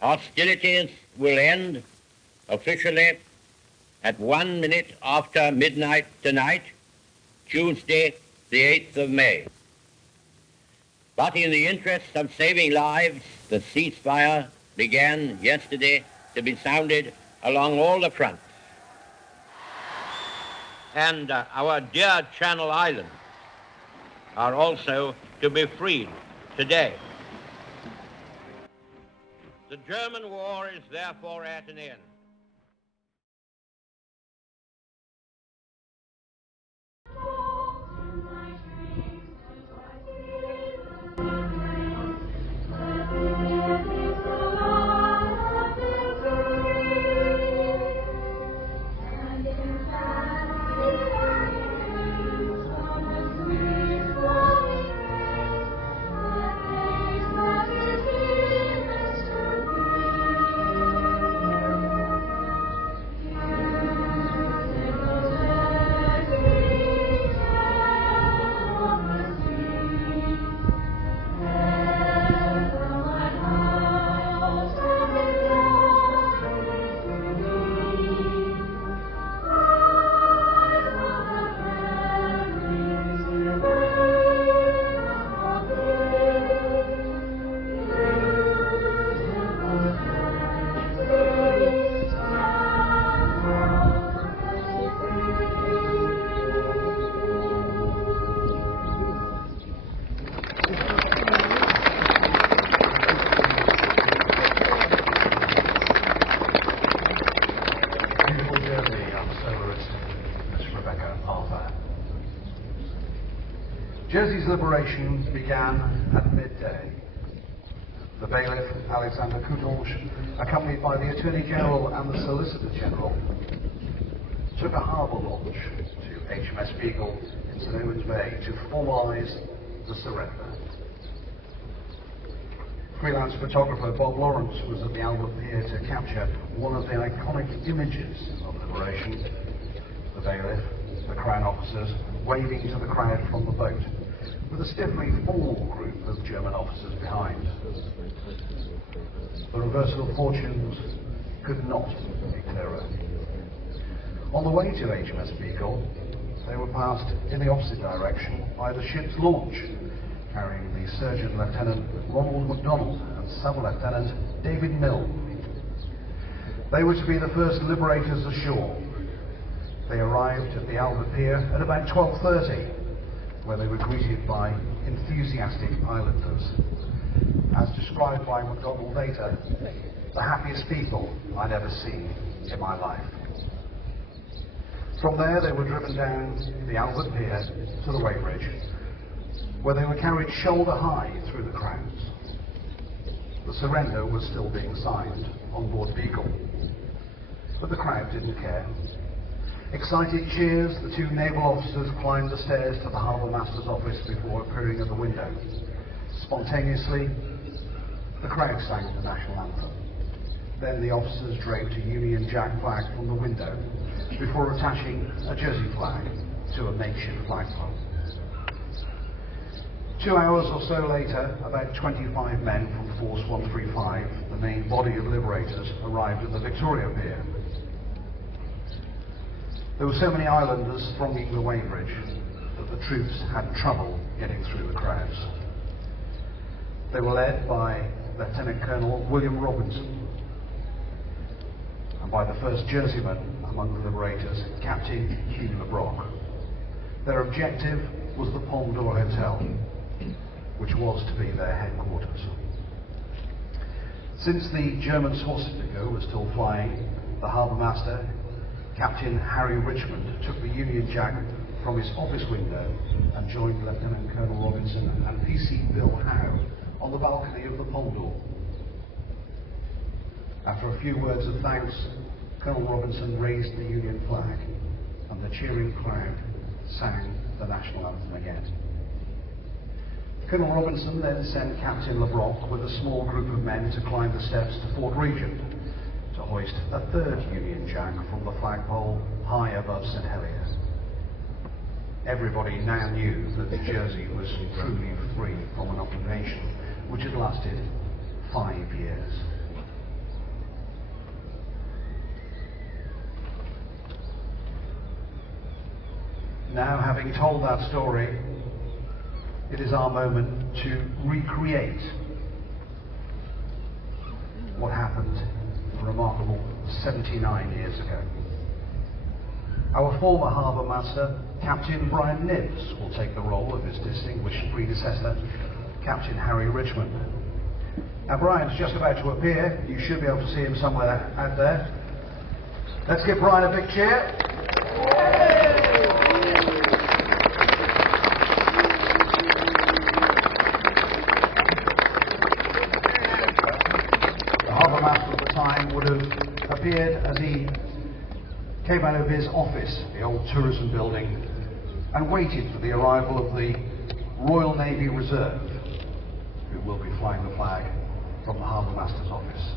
Hostilities will end officially at 1 minute after midnight tonight, Tuesday, the 8th of May. But in the interest of saving lives, the ceasefire began yesterday to be sounded along all the fronts. And our dear Channel Islands are also to be freed today. The German war is therefore at an end. Jersey's liberation began at midday. The bailiff, Alexander Coutange, accompanied by the Attorney General and the Solicitor General, took a harbour launch to HMS Beagle in St. Edmunds Bay to formalise the surrender. Freelance photographer Bob Lawrence was at the Albert Pier to capture one of the iconic images of liberation: the bailiff, the Crown officers, waving to the crowd from the boat, with a stiffly formal group of German officers behind. The reversal of fortunes could not be clearer. On the way to HMS Beagle, they were passed in the opposite direction by the ship's launch, carrying the Surgeon Lieutenant Ronald MacDonald and Sub-Lieutenant David Mill. They were to be the first liberators ashore. They arrived at the Albert Pier at about 12:30, where they were greeted by enthusiastic islanders. As described by MacDonald later, the happiest people I'd ever seen in my life. From there they were driven down the Albert Pier to the weighbridge, where they were carried shoulder high through the crowds. The surrender was still being signed on board Beagle, but the crowd didn't care. Excited cheers, the two naval officers climbed the stairs to the harbour master's office before appearing at the window. Spontaneously, the crowd sang the national anthem. Then the officers draped a Union Jack flag from the window before attaching a Jersey flag to a makeshift flagpole. 2 hours or so later, about 25 men from Force 135, the main body of liberators, arrived at the Victoria Pier. There were so many islanders thronging the weighbridge that the troops had trouble getting through the crowds. They were led by Lieutenant Colonel William Robinson and by the first Jerseyman among the liberators, Captain Hugh LeBrock. Their objective was the Palme d'Or Hotel, which was to be their headquarters. Since the German swastika was still flying, the harbour master, Captain Harry Richmond, took the Union Jack from his office window and joined Lieutenant Colonel Robinson and PC Bill Howe on the balcony of the Palme d'Or. After a few words of thanks, Colonel Robinson raised the Union flag, and the cheering crowd sang the national anthem again. Colonel Robinson then sent Captain LeBrock with a small group of men to climb the steps to Fort Regent to hoist a third Union Jack from the flagpole high above St Helier. Everybody now knew that Jersey was truly free from an occupation which had lasted 5 years. Now, having told that story, it is our moment to recreate what happened a remarkable 79 years ago. Our former harbour master, Captain Brian Nibbs, will take the role of his distinguished predecessor, Captain Harry Richmond. Now, Brian's just about to appear. You should be able to see him somewhere out there. Let's give Brian a big cheer. The harbour master at the time would have appeared as he came out of his office, the old tourism building, and waited for the arrival of the Royal Navy Reserve, who will be flying the flag from the harbour master's office.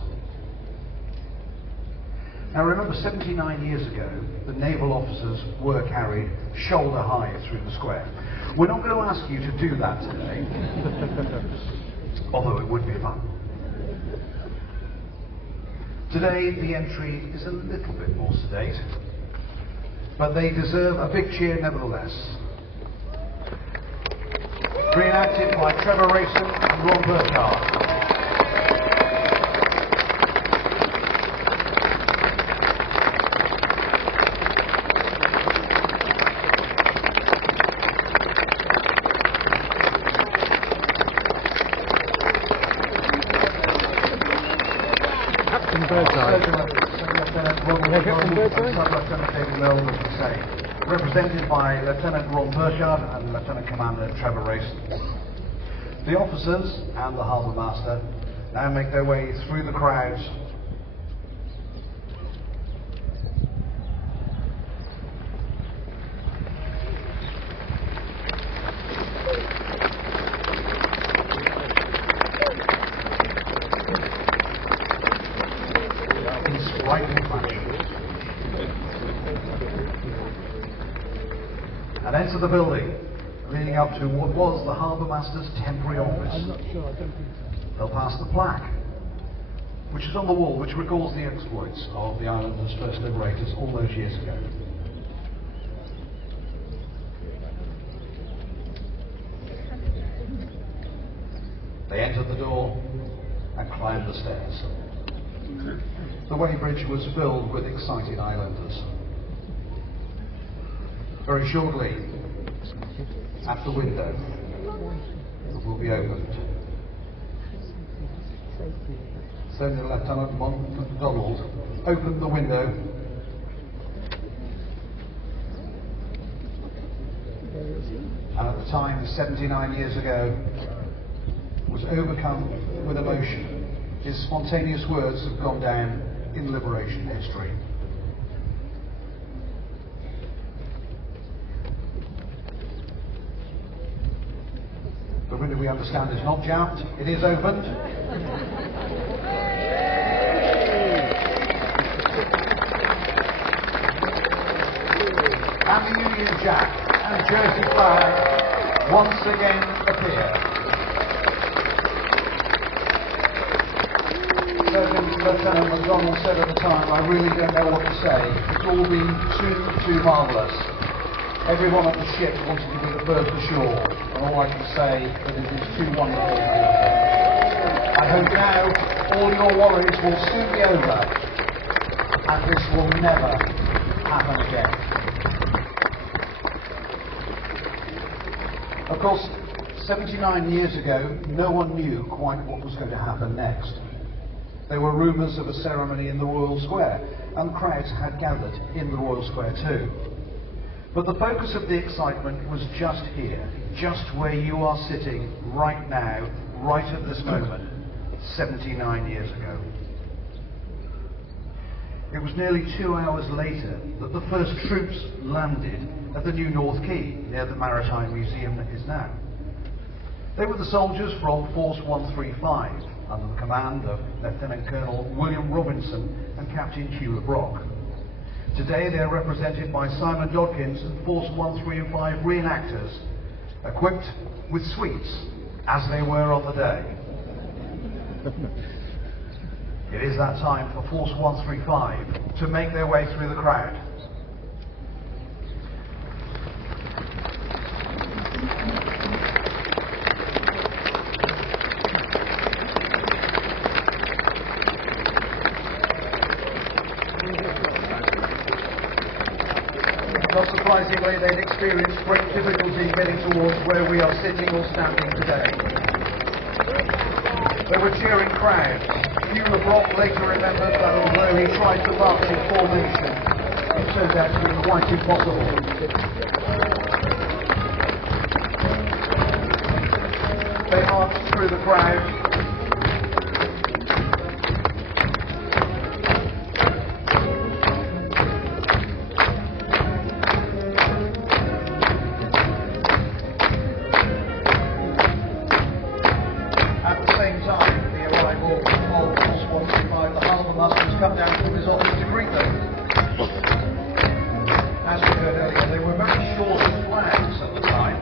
Now remember, 79 years ago, the naval officers were carried shoulder high through the square. We're not going to ask you to do that today, although it would be fun. Today, the entry is a little bit more sedate, but they deserve a big cheer nevertheless. Reenacted by Trevor Rayson and Ron Burkhart. Represented by Lieutenant Ron Burchard and Lieutenant Commander Trevor Rayson. The officers and the harbour master now make their way through the crowds in striking fashion and enter the building leading up to what was the harbour master's temporary office. I'm not sure, I don't think so. They'll pass the plaque, which is on the wall, which recalls the exploits of the island's first liberators all those years ago. They entered the door and climbed the stairs. The weighbridge was filled with excited islanders. Very shortly, at the window, it will be opened. Senior Lieutenant MacDonald opened the window and at the time, 79 years ago, was overcome with emotion. His spontaneous words have gone down in liberation history. The window, we understand, is not jammed, it is opened. And the Union Jack and Jersey flag once again appear. Lieutenant MacDonald said at the time, I really don't know what to say. It's all been too marvellous. Everyone at the ship wanted to be the first ashore, and all I can say is that it is too wonderful. I hope now all your worries will soon be over, and this will never happen again. Of course, 79 years ago, no one knew quite what was going to happen next. There were rumours of a ceremony in the Royal Square, and crowds had gathered in the Royal Square too. But the focus of the excitement was just here, just where you are sitting right now, right at this moment, 79 years ago. It was nearly 2 hours later that the first troops landed at the new North Quay, near the Maritime Museum that is now. They were the soldiers from Force 135, under the command of Lieutenant Colonel William Robinson and Captain Hugh LeBrock. Today they are represented by Simon Dodkins and Force 135 reenactors, equipped with sweets, as they were on the day. It is that time for Force 135 to make their way through the crowd. understandably they'd experienced great difficulty getting towards where we are sitting or standing today. There were cheering crowds. Hugh Le Brocq later remembered that although he tried to march in formation, it turned out to be quite impossible. They marched through the crowd. At the same time, the arrival of Force 135, the harbour masters come down from his office to greet them. As we heard earlier, they were very short of flags at the time.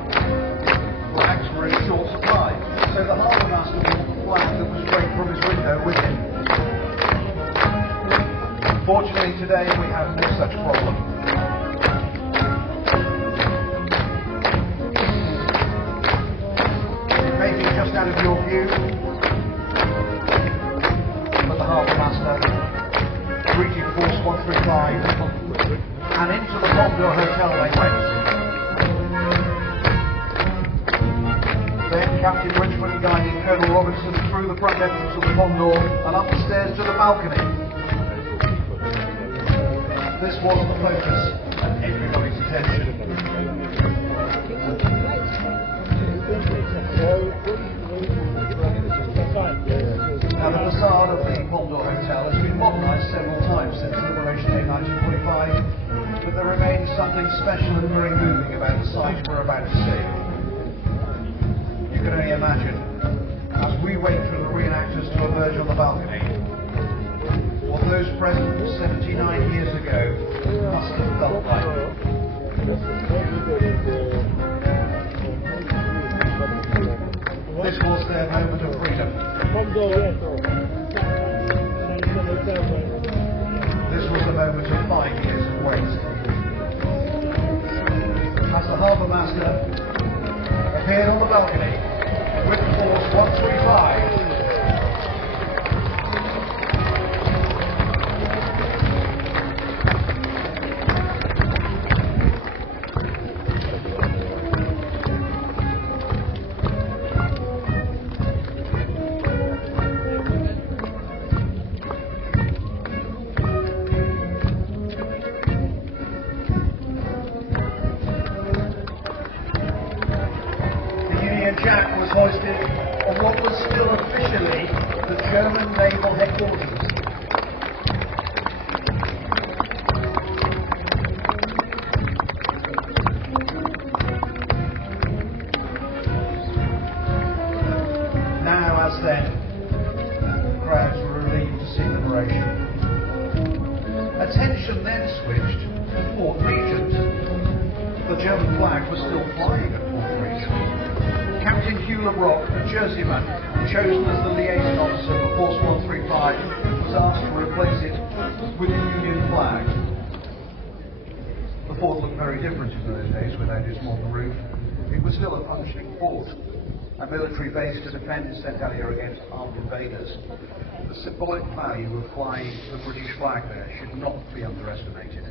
Flags were in short supply, so the harbour master brought the flag that was draped from his window with him. Fortunately today we have no such problem. It may be just out of your view, but the harbour master greeted Force 135 and into the Condor Hotel they went. Then Captain Richmond guided Colonel Robinson through the front entrance of the Condor and up the stairs to the balcony. This was the focus of everybody's attention. Now the facade of the Condor Hotel has been modernised several times since Liberation Day 1945, but there remains something special and very moving about the site we're about to see. You can only imagine, as we wait for the reenactors to emerge on the balcony, what those present 79 years ago must have felt like. This was their moment of freedom. This was the moment of 5 years of wait. As the harbour master appeared on the balcony with Force 135, Jack was hoisted on what was still officially the German naval headquarters. Now, as then, crowds were relieved to see liberation. Attention then switched to Fort Regent. The German flag was still flying at Fort Regent. Captain Hugh Le Brocq, a Jerseyman, chosen as the liaison officer for Force 135, was asked to replace it with the Union flag. The fort looked very different in those days without its modern roof. It was still a functioning fort, a military base to defend St Helier against armed invaders. The symbolic value of flying the British flag there should not be underestimated.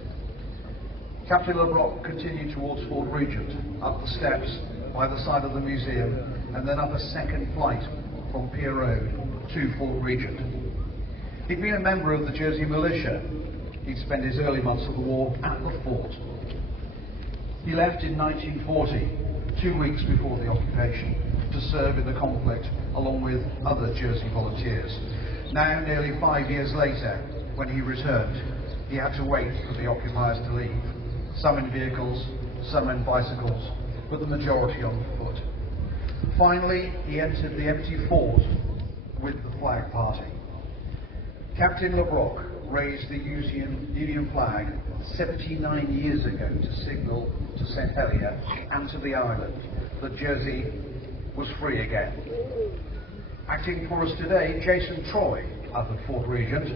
Captain Le Brocq continued towards Fort Regent, up the steps by the side of the museum, and then up a second flight from Pier Road to Fort Regent. He'd been a member of the Jersey militia. He'd spent his early months of the war at the fort. He left in 1940, 2 weeks before the occupation, to serve in the conflict along with other Jersey volunteers. Now, nearly 5 years later, when he returned, he had to wait for the occupiers to leave. Some in vehicles, some in bicycles, but the majority on foot. Finally, he entered the empty fort with the flag party. Captain Le Brocq raised the Union flag 79 years ago to signal to St Helier and to the island that Jersey was free again. Acting for us today, Jason Troy up at Fort Regent,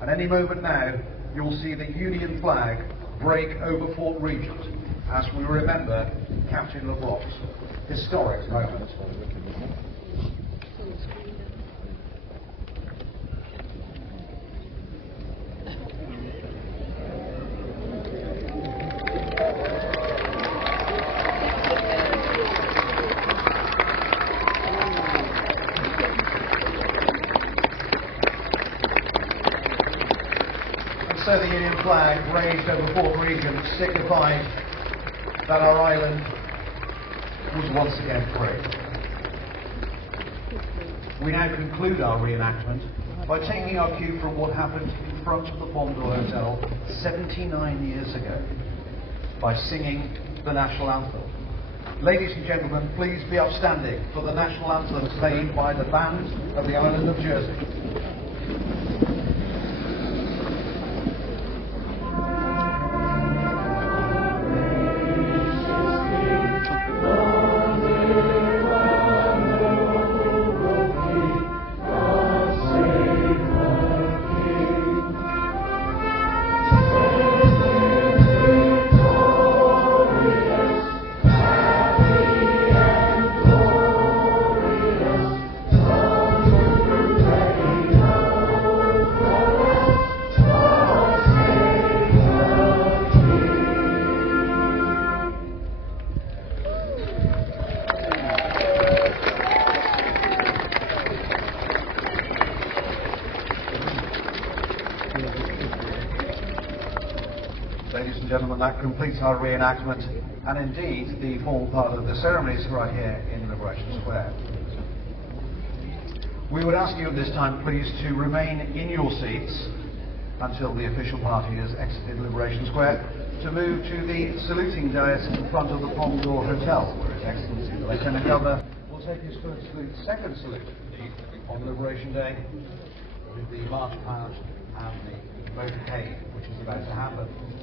and any moment now you'll see the Union flag break over Fort Regent as we remember Captain Le Brocq's historic moment. also the Union flag raised over Fort Regent signified that our island was once again free. We now conclude our reenactment by taking our cue from what happened in front of the Pomdor Hotel 79 years ago by singing the national anthem. Ladies and gentlemen, please be upstanding for the national anthem played by the band of the island of Jersey. Ladies and gentlemen, that completes our reenactment and indeed the formal part of the ceremonies right here in Liberation Square. We would ask you at this time please to remain in your seats until the official party has exited Liberation Square, to move to the saluting dais in front of the Pomdor Hotel, where His Excellency the Lieutenant Governor will take his first salute, second salute on Liberation Day, with the march past and the motorcade which is about to happen.